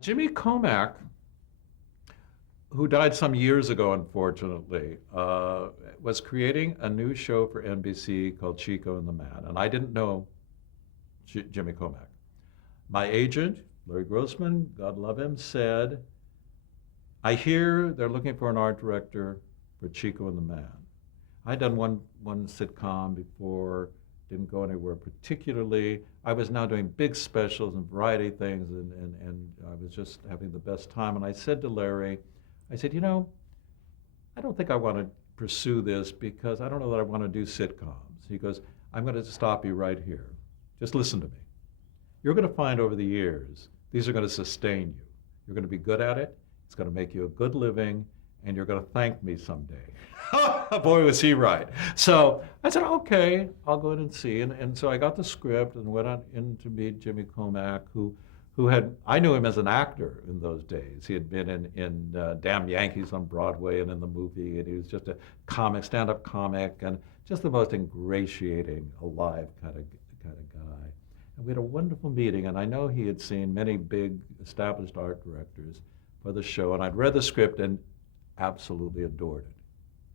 Jimmy Comack, who died some years ago, unfortunately, was creating a new show for NBC called Chico and the Man. And I didn't know Jimmy Comack. My agent, Larry Grossman, God love him, said, I hear they're looking for an art director for Chico and the Man. I'd done one sitcom before, didn't go anywhere particularly. I was now doing big specials and variety things, and I was just having the best time. And I said to Larry, I said, I don't think I want to pursue this because I don't know that I want to do sitcoms. He goes, I'm going to stop you right here. Just listen to me. You're going to find over the years, these are going to sustain you. You're going to be good at it. It's going to make you a good living, and you're going to thank me someday. Boy, was he right. So I said, okay, I'll go in and see. And so I got the script and went on in to meet Jimmy Comack, who had, I knew him as an actor in those days. He had been in Damn Yankees on Broadway and in the movie, and he was just a comic, stand-up comic, and just the most ingratiating, alive kind of guy. And we had a wonderful meeting, and I know he had seen many big established art directors for the show, and I'd read the script and absolutely adored it.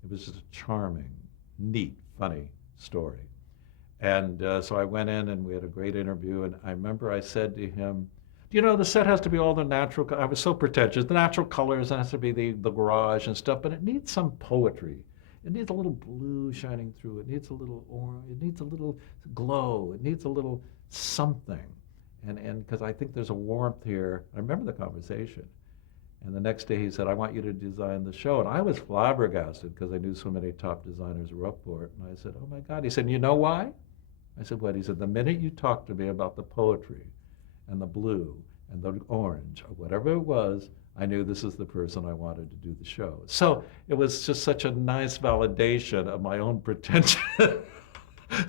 It was just a charming, neat, funny story. And so I went in and we had a great interview. And I remember I said to him, the set has to be all the natural, I was so pretentious, the natural colors, it has to be the garage and stuff, but it needs some poetry. It needs a little blue shining through. It needs a little orange. It needs a little glow. It needs a little something. And because I think there's a warmth here. I remember the conversation. And the next day he said, I want you to design the show. And I was flabbergasted because I knew so many top designers were up for it. And I said, oh my God. He said, you know why? I said, what? He said, the minute you talked to me about the poetry and the blue and the orange or whatever it was, I knew this is the person I wanted to do the show. So it was just such a nice validation of my own pretension.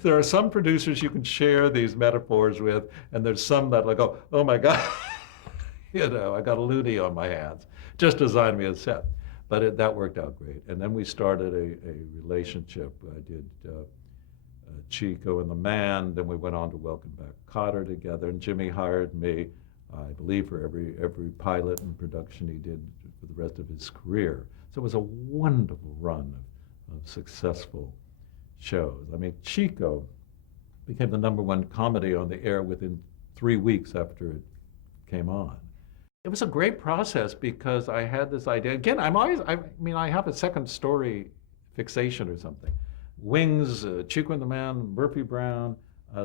There are some producers you can share these metaphors with, and there's some that like, oh my God. I got a loony on my hands. Just design me a set. But that worked out great. And then we started a relationship. I did Chico and the Man. Then we went on to Welcome Back Kotter together. And Jimmy hired me, I believe, for every pilot and production he did for the rest of his career. So it was a wonderful run of successful shows. I mean, Chico became the #1 comedy on the air within 3 weeks after it came on. It was a great process because I had this idea. Again, I have a second story fixation or something. Wings, Chico and the Man, Murphy Brown,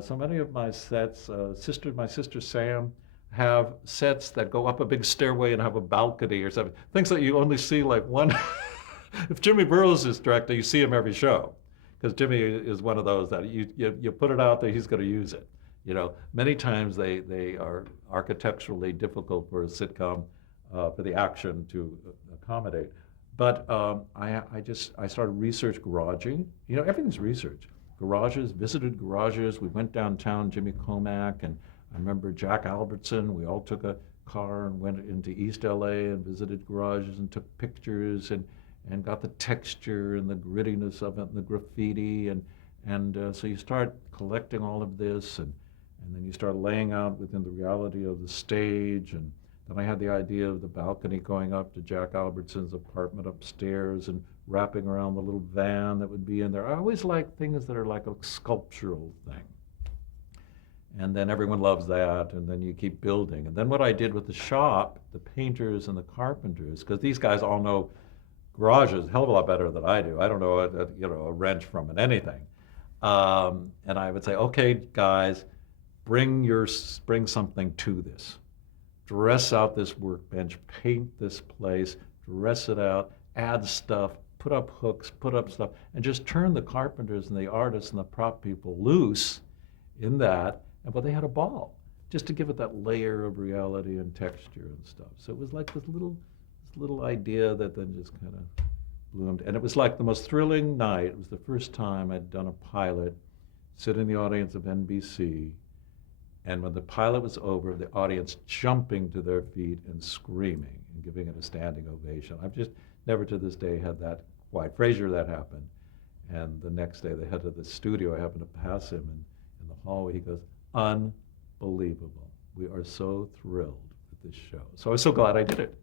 so many of my sets, my sister Sam, have sets that go up a big stairway and have a balcony or something. Things that you only see like one. If Jimmy Burrows is director, you see him every show because Jimmy is one of those that you put it out there, he's going to use it. Many times they are architecturally difficult for a sitcom, for the action to accommodate. But I started research garaging. Everything's research. Garages, visited garages. We went downtown, Jimmy Comack, and I remember Jack Albertson. We all took a car and went into East LA and visited garages and took pictures and got the texture and the grittiness of it and the graffiti. And so you start collecting all of this and then you start laying out within the reality of the stage. And then I had the idea of the balcony going up to Jack Albertson's apartment upstairs and wrapping around the little van that would be in there. I always like things that are like a sculptural thing. And then everyone loves that, and then you keep building. And then what I did with the shop, the painters and the carpenters, because these guys all know garages a hell of a lot better than I do. I don't know a wrench from anything. And I would say, okay, guys, bring something to this. Dress out this workbench, paint this place, dress it out, add stuff, put up hooks, put up stuff, and just turn the carpenters and the artists and the prop people loose in that. But they had a ball, just to give it that layer of reality and texture and stuff. So it was like this little idea that then just kind of bloomed. And it was like the most thrilling night. It was the first time I'd done a pilot, sit in the audience of NBC, and when the pilot was over, the audience jumping to their feet and screaming and giving it a standing ovation. I've just never to this day had that quite. Frasier, that happened. And the next day they head to the studio. I happened to pass him in the hallway. He goes, unbelievable. We are so thrilled that this show. So I was so glad I did it.